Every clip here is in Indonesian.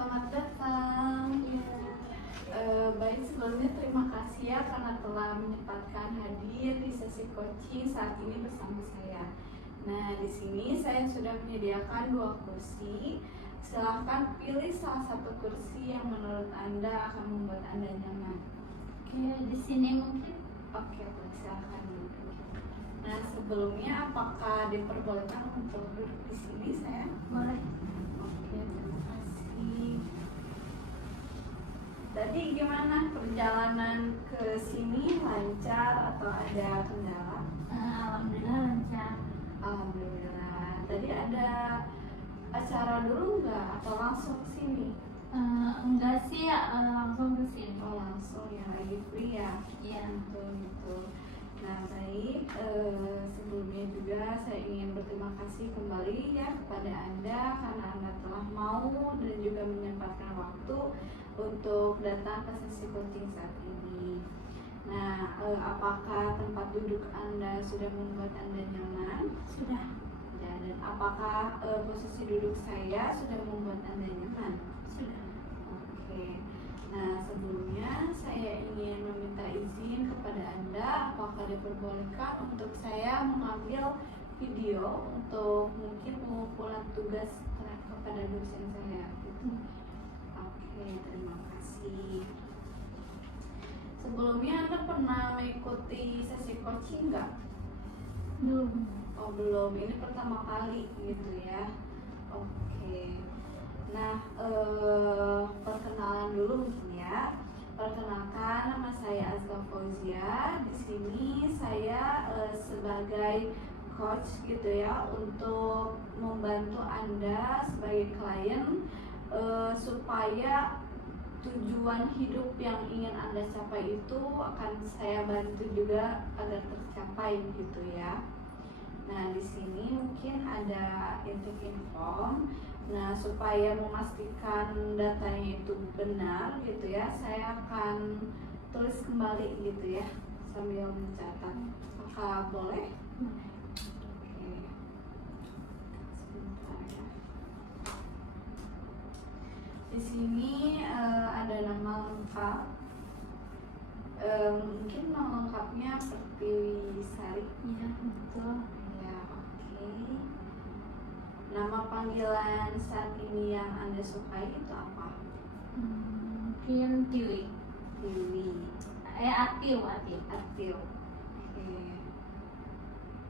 selamat datang. Ya. Baik, sebelumnya terima kasih ya karena telah menyempatkan hadir di sesi coaching saat ini bersama saya. Nah, di sini saya sudah menyediakan 2 kursi. Silahkan pilih salah satu kursi yang menurut Anda akan membuat Anda nyaman. Oke, di sini mungkin. Oke, silahkan duduk. Nah, sebelumnya apakah diperbolehkan untuk duduk di sini saya? Boleh. Oke, terima kasih. Tadi gimana perjalanan ke sini, lancar atau ada kendala? Alhamdulillah lancar. Alhamdulillah. Tadi ada acara dulu nggak atau langsung ke sini? Enggak sih, langsung ke sini. Oh, langsung ya, lagi free ya? Iya. Betul. Nah, baik, sebelumnya juga saya ingin berterima kasih kembali ya kepada Anda karena Anda telah mau dan juga menyempatkan waktu untuk datang ke sesi coaching saat ini. Nah, apakah tempat duduk Anda sudah membuat Anda nyaman? Sudah. Ya, dan apakah posisi duduk saya sudah membuat Anda nyaman? Sudah. Oke. Nah, sebelumnya saya ingin meminta izin kepada Anda apakah diperbolehkan untuk saya mengambil video untuk mungkin pengumpulan tugas kepada dosen saya. Oke, terima kasih. Sebelumnya Anda pernah mengikuti sesi coaching nggak? Belum. Oh, belum. Ini pertama kali gitu ya. Oke. Nah, perkenalan dulu mungkin ya. Perkenalkan, nama saya Azla Fauzia. Di sini saya sebagai coach gitu ya untuk membantu Anda sebagai klien supaya tujuan hidup yang ingin Anda capai itu akan saya bantu juga agar tercapai gitu ya. Nah, di sini mungkin ada intake form. Nah, supaya memastikan datanya itu benar gitu ya, saya akan tulis kembali gitu ya sambil mencatat. Apakah boleh? Oke. Sebentar ya. Di sini ada nama lengkap. Mungkin nama lengkapnya Pertiwi Sari. Iya, betul. Ya, oke. Nama panggilan saat ini yang Anda sukai itu apa? Mungkin Tiwi. Tiwi. Atil. Atil. Oke.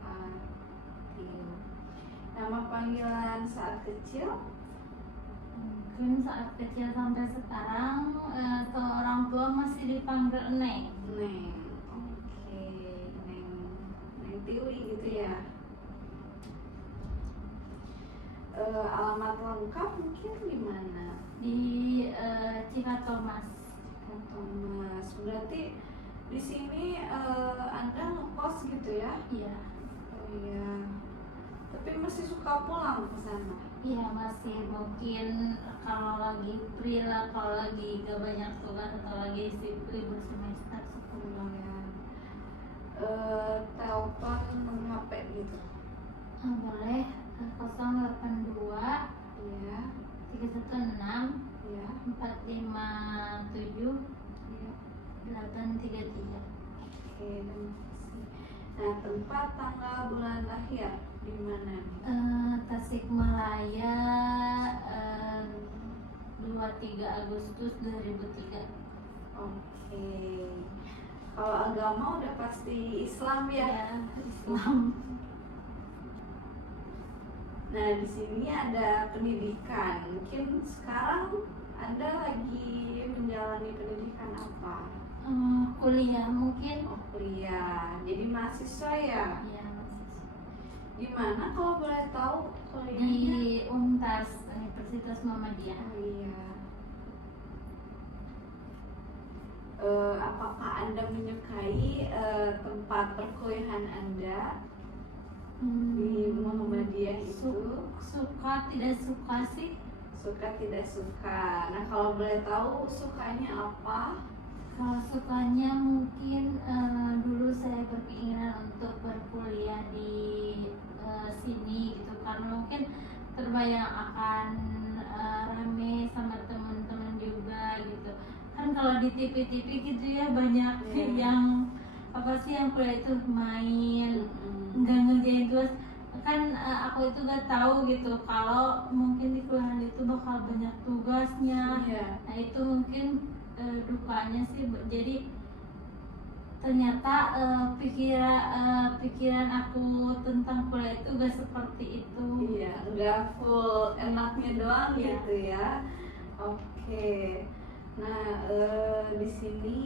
Atil. Nama panggilan saat kecil? Mungkin saat kecil sampai sekarang seorang tua masih dipanggil Neng. Neng. Oke. Neng Tiwi gitu ya. Alamat lengkap mungkin di mana? Di Cikatomas. Thomas. Berarti di sini Anda ngekos gitu ya? Iya. Oh iya. Tapi masih suka pulang ke sana? Iya, masih. Mungkin kalau lagi free lah, kalau lagi gak banyak tugas atau lagi libur semester Oh ya. Telepon HP gitu? boleh. 082 Iya. 316 Iya. 457 Iya. 833. Oke, terima kasih. Nah, tempat, tanggal, bulan lahir di mana nih? Tasikmalaya, 23 Agustus 2003. Oke. Kalau agama udah pasti Islam ya? Ya, Islam. Nah, di sini ada pendidikan. Mungkin sekarang Anda lagi menjalani pendidikan apa? Kuliah mungkin. Oh, kuliah. Jadi mahasiswa ya? Ya, mahasiswa. Di mana kalau boleh tahu kuliahnya? Di UNTAS, Universitas Muhammadiyah. Oh iya. Apakah Anda menyukai tempat perkuliahan Anda di Muhammadiyah itu? Suka tidak suka sih. Suka tidak suka. Nah, kalau boleh tahu sukanya apa? Kalau sukanya mungkin dulu saya berkeinginan untuk berkuliah di sini gitu, karena mungkin terbayang akan rame sama teman kalau di TV-TV gitu ya banyak yang apa sih yang kuliah itu main nggak ngerjain tugas kan. Aku itu gak tahu gitu kalau mungkin di kuliah itu bakal banyak tugasnya. Nah itu mungkin dukanya sih. Jadi ternyata pikiran aku tentang kuliah itu gak seperti itu. Iya, nggak full enaknya doang Iya. gitu ya. Oke. Nah, di sini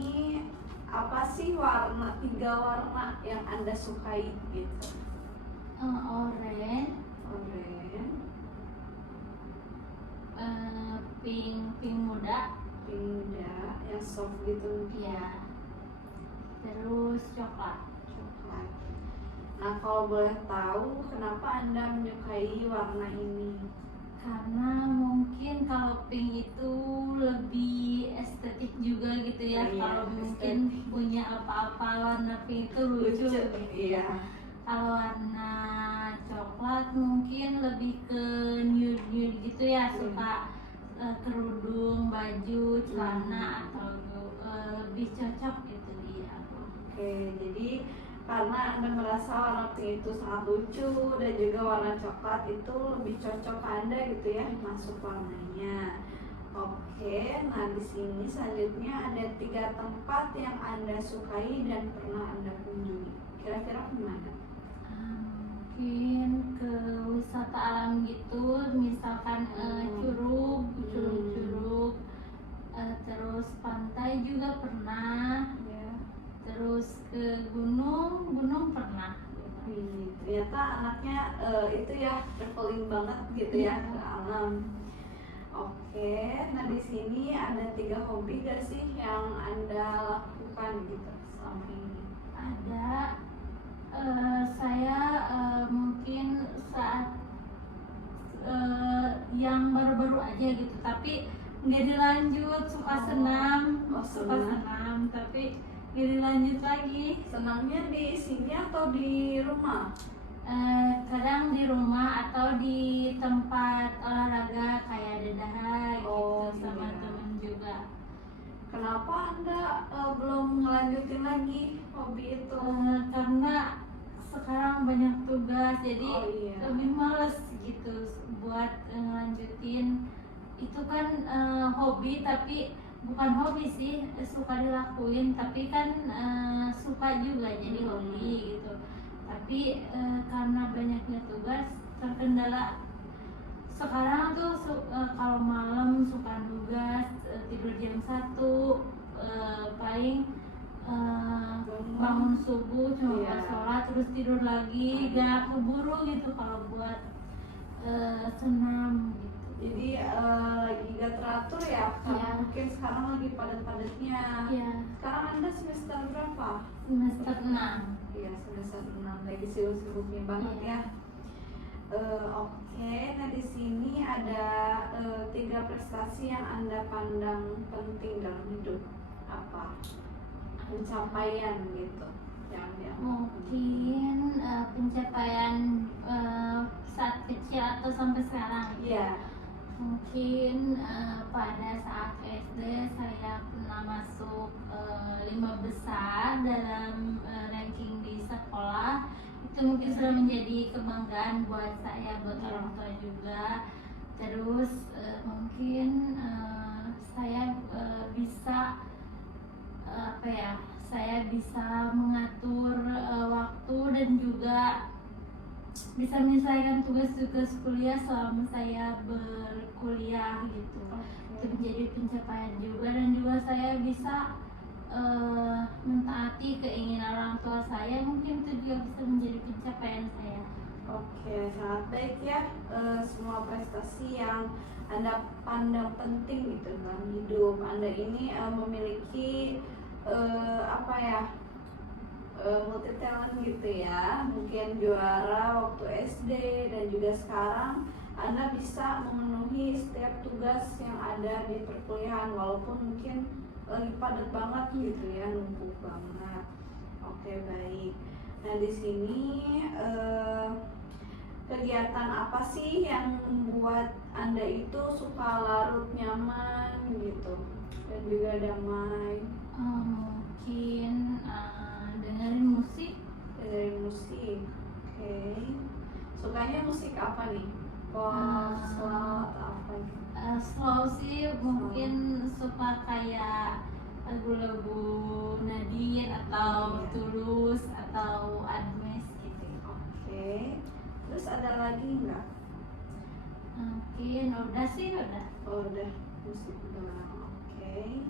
apa sih tiga warna yang Anda sukai gitu? Orange, Oranye, pink muda, pink muda, yang soft gitu mungkin ya, terus coklat. coklat. Nah, kalau boleh tahu kenapa Anda menyukai warna ini? Karena mungkin kalau pink itu lebih estetik juga gitu ya. Iya, Kalau mungkin estetik. punya apa-apa warna pink itu lucu. Iya. Kalau warna coklat mungkin lebih ke nude gitu ya, suka kerudung, baju, celana atau lebih cocok gitu dia. Oke, jadi karena Anda merasa warna pink itu sangat lucu dan juga warna coklat itu lebih cocok ke Anda gitu ya, masuk warnanya. Oke, nah di sini selanjutnya ada 3 tempat yang Anda sukai dan pernah Anda kunjungi. Kira-kira kemana? Mungkin ke wisata alam gitu, misalkan curug, terus pantai juga pernah, Ya. terus ke gunung pernah. Ternyata anaknya itu ya traveling banget gitu ya ke alam. Oke, nah di sini ada 3 hobi gak sih yang Anda lakukan gitu selama ini? Ada, saya mungkin saat yang baru-baru aja gitu, tapi nggak dilanjut, suka senam, tapi nggak dilanjut lagi. Senangnya di sini atau di rumah? Kadang di rumah atau di tempat olahraga kayak dedahan gitu sama Iya. temen juga. Kenapa Anda belum ngelanjutin lagi hobi itu? Karena sekarang banyak tugas jadi Iya. lebih males gitu buat ngelanjutin. Itu kan hobi tapi bukan hobi sih, suka dilakuin tapi kan suka juga jadi hobi gitu. Tapi karena banyaknya tugas terkendala. Sekarang tuh kalau malam suka nugas, tidur jam 1, paling bangun subuh cuma buat sholat terus tidur lagi, gak keburu gitu kalau buat senam gitu. Jadi lagi gak teratur ya? Karena mungkin sekarang lagi padat-padatnya. Iya. Sekarang Anda semester berapa? Semester 6. Iya, semester 6, lagi sibuk-sibuknya banget ya. Oke, nah di sini ada 3 prestasi yang Anda pandang penting dalam hidup. Apa? Pencapaian gitu. Mungkin pencapaian saat kecil atau sampai sekarang. Iya. Mungkin pada saat SD saya pernah masuk 5 besar dalam ranking di sekolah. Itu mungkin sudah menjadi kebanggaan buat saya, buat orang tua juga. Terus mungkin saya bisa saya bisa mengatur waktu dan juga bisa menyelesaikan tugas-tugas kuliah selama saya berkuliah gitu. Itu menjadi pencapaian juga, dan juga saya bisa mentaati keinginan orang tua saya, mungkin itu juga bisa menjadi pencapaian saya. Oke, sangat baik ya. Semua prestasi yang Anda pandang penting gitu dalam hidup Anda ini memiliki multi talent gitu ya. Mungkin juara waktu SD dan juga sekarang Anda bisa memenuhi setiap tugas yang ada di perkuliahan walaupun mungkin lagi padat banget gitu ya, numpuk banget. Oke, baik. Nah di sini kegiatan apa sih yang membuat Anda itu suka larut nyaman gitu dan juga damai. Mungkin dengerin musik. Dengerin musik. Oke. Sukanya musik apa nih? Pop, slow atau apa gitu? Slow sih, mungkin suka kayak lagu-lagu Nadine atau Iya. Tulus atau Admes gitu. Oke. Terus ada lagi nggak? Mungkin udah sih udah. Oh, udah musik doang. Oke.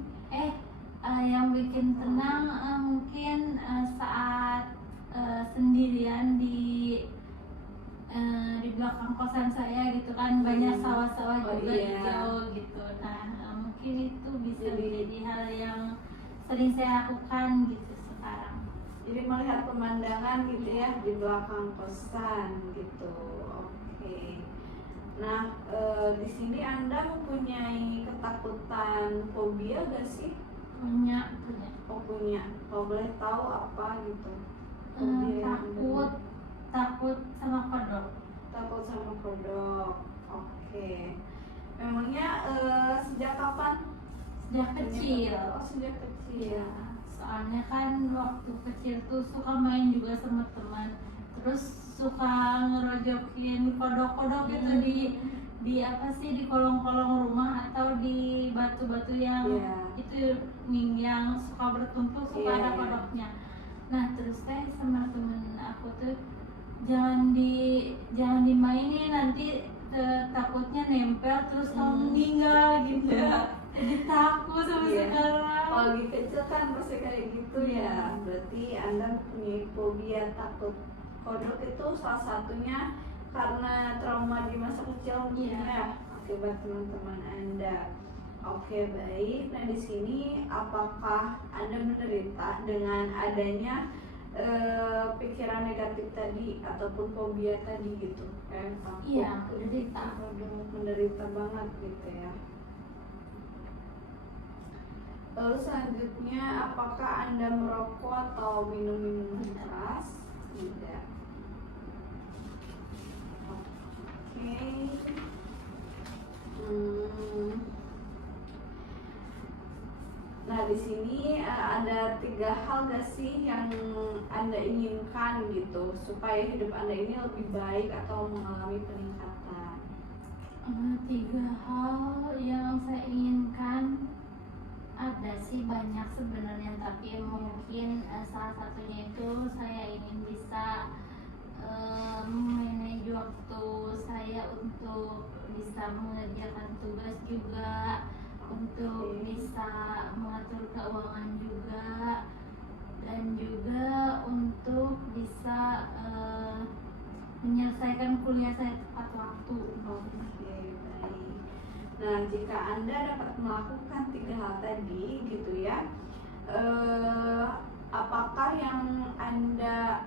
Yang bikin tenang mungkin saat sendirian di belakang kosan saya gitu kan, banyak sawah-sawah Oh, juga iya. hijau gitu. Nah mungkin itu bisa Jadi- menjadi hal yang sering saya lakukan gitu sekarang. Jadi melihat pemandangan gitu ya di belakang kosan gitu. Oke. Nah, di sini Anda mempunyai ketakutan fobia gak sih? punya Oh, punya. Oh, boleh tahu apa gitu? Fobia yang Anda takut sama kodok. takut sama kodok. Oke. Memangnya sejak kapan? Sejak kecil. Oh, sejak kecil. Iya, soalnya kan waktu kecil tuh suka main juga sama teman, terus suka ngerojokin kodok-kodok gitu di apa sih, di kolong-kolong rumah atau di batu-batu yang Iya. itu yang suka bertumpuk, suka Iya, ada iya. kodoknya. Nah terus teh sama temen aku tuh jangan dimainin, nanti takutnya nempel terus kamu meninggal gitu. Jadi takut sampai Iya. sekarang. Kalau lagi kecil kan pasti kayak gitu ya. Berarti Anda punya fobia takut kodok itu salah satunya karena trauma di masa kecil mungkin Iya. ya, akibat teman-teman Anda. Oke, baik. Nah, di sini apakah Anda menderita dengan adanya pikiran negatif tadi ataupun fobia tadi gitu? Takut. Iya, menderita. Menderita banget gitu ya. Lalu selanjutnya, apakah Anda merokok atau minum minuman keras? Tidak. Oke. Nah, di sini ada 3 hal gak sih yang Anda inginkan gitu supaya hidup Anda ini lebih baik atau mengalami peningkatan? 3 hal yang saya inginkan, ada sih banyak sebenarnya, tapi mungkin salah satunya itu saya ingin bisa manage waktu saya untuk bisa mengerjakan tugas juga, untuk bisa mengatur keuangan juga, dan juga untuk bisa menyelesaikan kuliah saya tepat waktu. Oke, baik. Nah, jika Anda dapat melakukan 3 hal tadi gitu ya, apakah yang Anda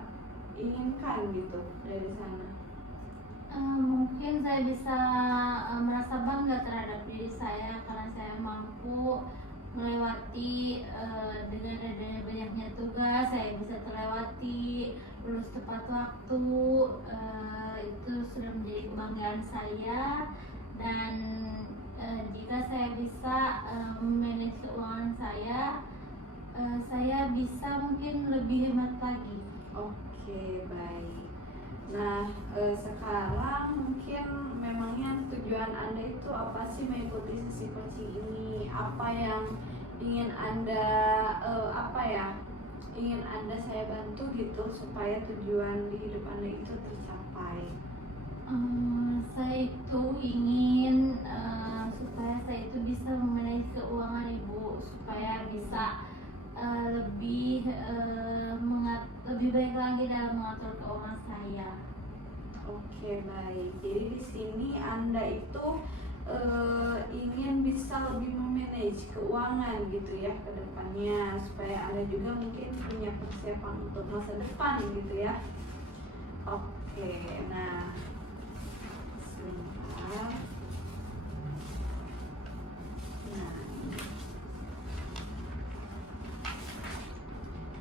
inginkan gitu dari sana? Mungkin saya bisa merasa bangga terhadap diri saya karena saya mampu melewati dengan adanya banyaknya tugas, saya bisa terlewati, lulus tepat waktu. Itu sudah menjadi kebanggaan saya. Dan jika saya bisa manage keuangan saya bisa mungkin lebih hemat lagi. Oke, baik. Nah, sekarang mungkin memangnya tujuan Anda itu apa sih mengikuti sesi coaching ini? Apa yang ingin Anda ingin Anda saya bantu gitu supaya tujuan di hidup Anda itu tercapai? Saya itu ingin supaya saya itu bisa memanage keuangan ibu, supaya bisa lebih baik lagi dalam mengatur keuangan saya. Oke, baik. Jadi di sini Anda itu ingin bisa lebih memanage keuangan gitu ya ke depannya, supaya Anda juga mungkin punya persiapan untuk masa depan gitu ya. Oke, nah sebentar.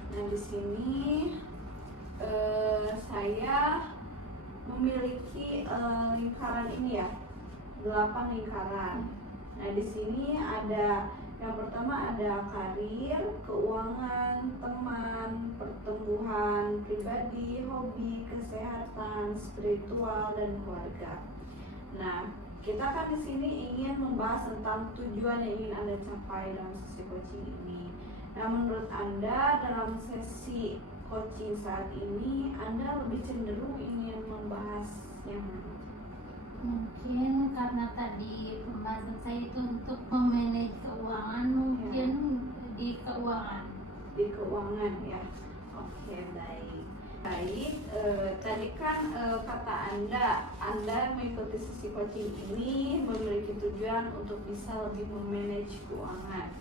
Nah, di sini saya memiliki lingkaran ini ya, 8 lingkaran. Nah, di sini ada yang pertama ada karir, keuangan, teman, pertumbuhan pribadi, hobi, kesehatan, spiritual, dan keluarga. Nah, kita kan di sini ingin membahas tentang tujuan yang ingin Anda capai dalam sesi coaching ini. Nah, menurut Anda dalam sesi coaching saat ini, Anda lebih cenderung ingin membahas yang mana? Mungkin karena tadi pembahasan saya itu untuk memanage keuangan, mungkin di keuangan. Di keuangan ya. Oke, baik. Baik, tadi kan kata Anda mengikuti sesi coaching ini memiliki tujuan untuk bisa lebih memanage keuangan.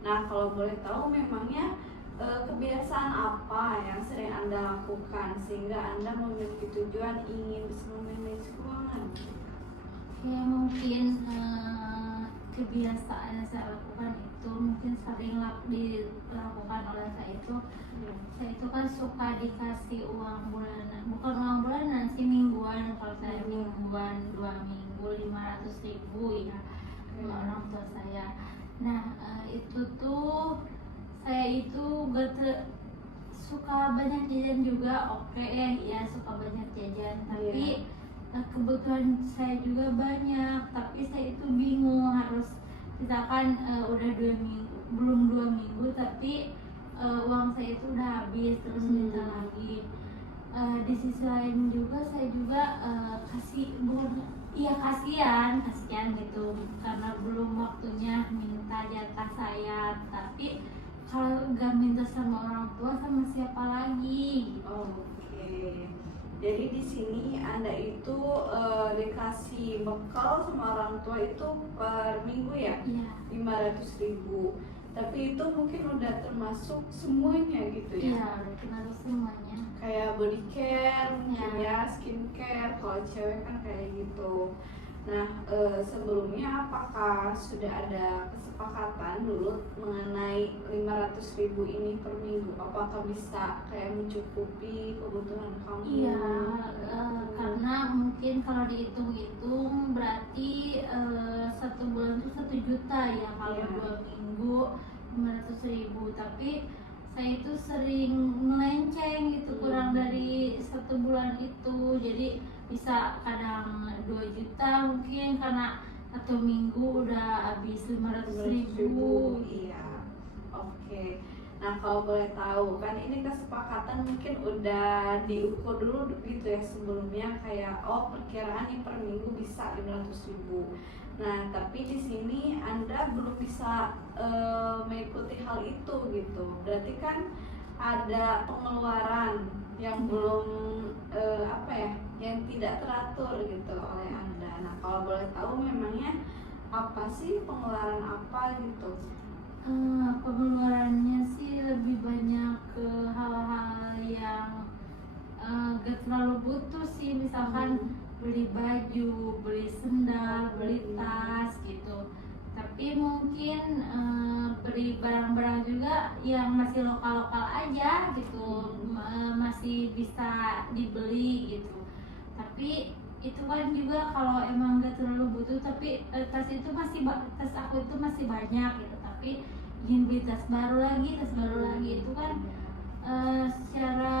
Nah, kalau boleh tahu memangnya kebiasaan apa yang sering Anda lakukan sehingga Anda memiliki tujuan ingin bisa memanage keuangan? Ya mungkin kebiasaan yang saya lakukan itu mungkin sering dilakukan oleh saya itu kan suka dikasih uang bulanan, bukan uang bulanan sih, mingguan. Kalau saya mingguan 2 minggu 500.000 ya sama orang tua saya. Nah itu tuh saya itu suka banyak jajan juga, oke ya suka banyak jajan, tapi kebutuhan saya juga banyak, tapi saya itu bingung harus misalkan udah 2 minggu, belum 2 minggu, tapi uang saya itu udah habis terus minta lagi. Di sisi lain juga saya juga kasihan gitu karena belum waktunya minta jatah saya, tapi kalau nggak minta sama orang tua sama siapa lagi? Oke. Jadi di sini Anda itu dikasih bekal sama orang tua itu per minggu ya? Iya. 500.000. Tapi itu mungkin udah termasuk semuanya gitu ya? Iya, udah termasuk semuanya. Kayak body care, mungkin ya, skincare, kalau cewek kan kayak gitu. Nah, sebelumnya apakah sudah ada kesepakatan dulu mengenai 500.000 ini per minggu? Apakah bisa kayak mencukupi kebutuhan kamu? Iya, karena mungkin kalau dihitung-hitung berarti 1 bulan itu 1 juta ya, kalau 2 minggu 500.000. Tapi saya itu sering melenceng gitu, kurang dari 1 bulan itu, jadi bisa kadang 2 juta mungkin karena 1 minggu udah habis 500.000. Iya, oke. Nah, kalau boleh tahu kan ini kesepakatan mungkin udah diukur dulu gitu ya sebelumnya, kayak perkiraan yang per minggu bisa 500.000. Nah, tapi di sini Anda belum bisa mengikuti hal itu gitu. Berarti kan ada pengeluaran yang belum yang tidak teratur gitu oleh Anda. Nah, kalau boleh tahu memangnya apa sih pengeluaran apa gitu? Pengeluarannya sih lebih banyak ke hal-hal yang gak terlalu butuh sih, misalkan beli baju, beli sendal, beli tas gitu. Tapi mungkin beli barang-barang juga yang masih lokal-lokal aja gitu, masih bisa dibeli gitu. Tapi itu kan juga kalau emang gak terlalu butuh, tapi tas aku itu masih banyak gitu. Tapi ingin beli tas baru lagi itu kan secara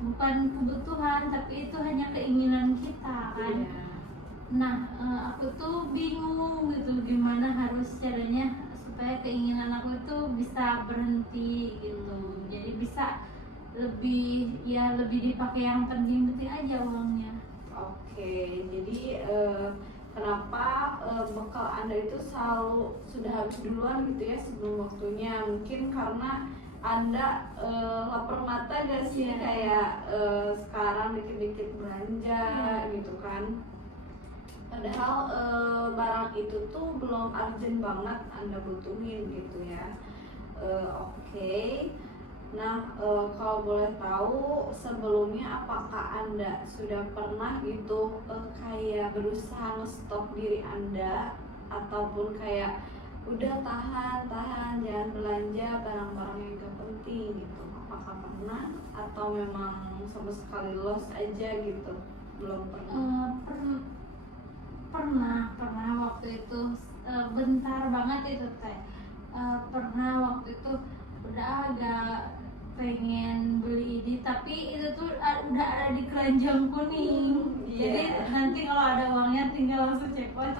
bukan kebutuhan, tapi itu hanya keinginan kita kan. Nah aku tuh bingung gitu gimana harus caranya supaya keinginan aku itu bisa berhenti gitu, jadi bisa lebih dipakai yang penting-penting aja uangnya. Oke, jadi kenapa bekal Anda itu selalu sudah habis duluan gitu ya sebelum waktunya? Mungkin karena Anda lapar mata gak sih, kayak sekarang dikit-dikit belanja gitu kan? Padahal barang itu tuh belum urgent banget Anda butuhin gitu ya. Oke. Nah, kalau boleh tahu sebelumnya apakah Anda sudah pernah gitu kayak berusaha stop diri Anda, ataupun kayak udah tahan jangan belanja barang-barang yang gak penting gitu? Apakah pernah atau memang sama sekali lost aja gitu? Belum pernah? Pernah waktu itu bentar banget itu teh. Pernah waktu itu udah agak pengen beli ini, tapi itu tuh udah ada di keranjang kuning. Jadi nanti kalau ada uangnya tinggal langsung cepot.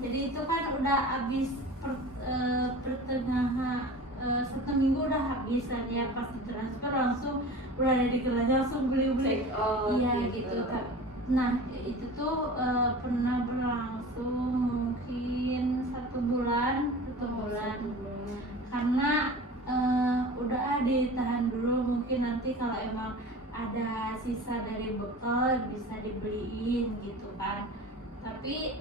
Jadi itu kan udah habis pertengahan 1 minggu udah habis kan ya, pas transfer langsung udah ada di keranjang, langsung beli. Iya gitu. Nah itu tuh pernah berlangsung mungkin 1 bulan, karena udah ditahan dulu, mungkin nanti kalau emang ada sisa dari bekal bisa dibeliin gitu kan. Tapi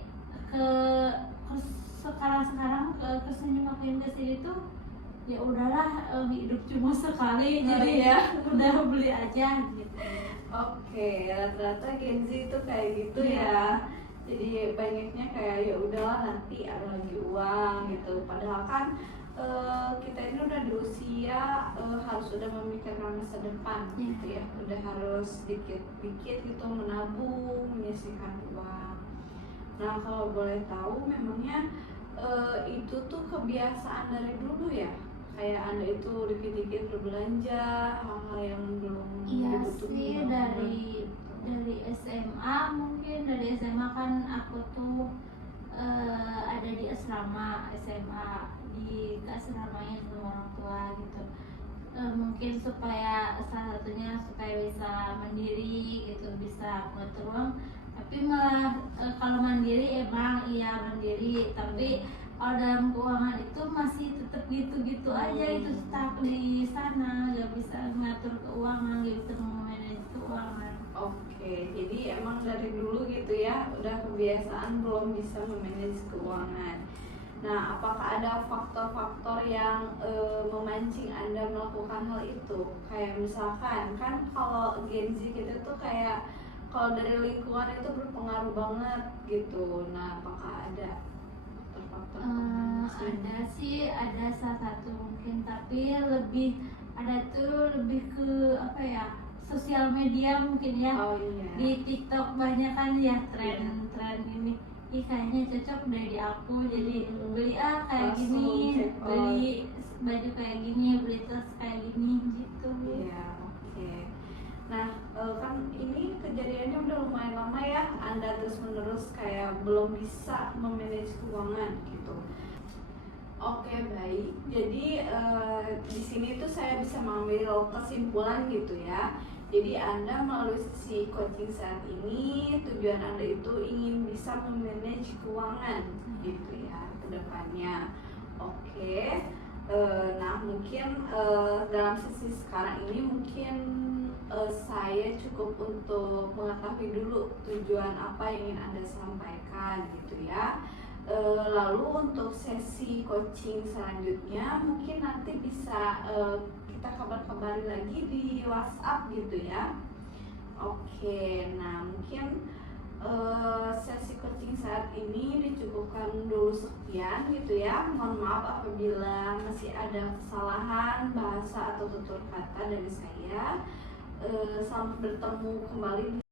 sekarang kesini makin kesini tuh ya udahlah, hidup cuma sekali, jadi ya udah beli aja gitu. Oke, rata-rata Gen Z itu kayak gitu ya. Jadi banyaknya kayak ya udahlah nanti ada lagi uang gitu. Padahal kan kita ini udah di usia harus udah memikirkan masa depan gitu ya. Udah harus dikit-dikit gitu menabung, menyisihkan uang. Nah kalau boleh tahu memangnya itu tuh kebiasaan dari dulu ya? Kayak Anda itu dikit-dikit berbelanja hal-hal yang belum dibutuhin. Iya sih, dari SMA, mungkin dari SMA kan aku tuh ada di asrama SMA, di asramanya sama orang tua gitu. Mungkin supaya salah satunya supaya bisa mandiri gitu, bisa ngatur uang. Tapi malah kalau mandiri emang iya mandiri, tapi kalau dalam keuangan itu masih tetap gitu-gitu aja, itu stuck di sana, gak bisa ngatur keuangan, gak bisa memanage keuangan. Oke, jadi emang dari dulu gitu ya udah kebiasaan belum bisa memanage keuangan. Nah, apakah ada faktor-faktor yang memancing Anda melakukan hal itu? Kayak misalkan kan kalau Gen Z gitu tuh kayak kalau dari lingkungan itu berpengaruh banget gitu. Nah, apakah ada faktor-faktor ada sih, ada salah satu mungkin, tapi lebih ke apa ya, sosial media mungkin ya. Di TikTok banyak kan ya tren ini. Kayaknya cocok deh di aku, jadi beli kayak gini, beli baju kayak gini, beli tas kayak gini gitu. Iya, oke. Nah, kan ini kejadiannya udah lumayan lama ya, Anda terus-menerus kayak belum bisa memanage keuangan gitu. Oke, baik. Jadi di sini tuh saya bisa mengambil kesimpulan gitu ya. Jadi Anda melalui sesi coaching saat ini tujuan Anda itu ingin bisa memanage keuangan gitu ya ke depannya. Oke. Nah mungkin dalam sesi sekarang ini mungkin saya cukup untuk mengetahui dulu tujuan apa yang ingin Anda sampaikan gitu ya. Lalu untuk sesi coaching selanjutnya mungkin nanti bisa kita kabar-kabari lagi di WhatsApp gitu ya. Oke, nah mungkin sesi coaching saat ini dicukupkan dulu sekian gitu ya. Mohon maaf apabila masih ada kesalahan bahasa atau tutur kata dari saya. Sampai bertemu kembali di